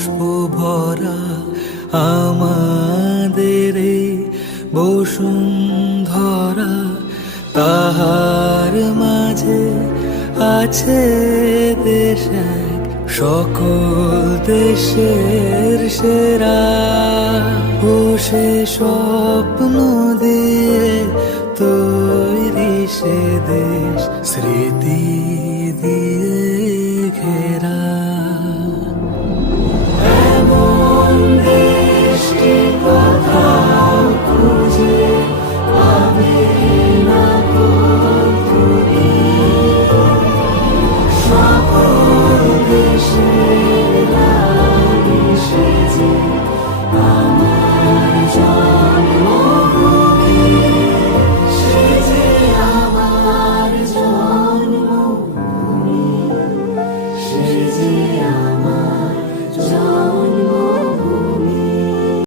পুষ্প ভরা আমাদের এই বসুন্ধরা, তাহার মাঝে আছে দেশ এক, সকল দেশের সেরা। ও সে স্বপ্ন দিয়ে তৈরি সে দেশ, স্মৃতি দিয়ে ঘেরা। এমন দেশটি কোথাও খুঁজে পাবে না তুমি, সকল দেশের রানী সেজে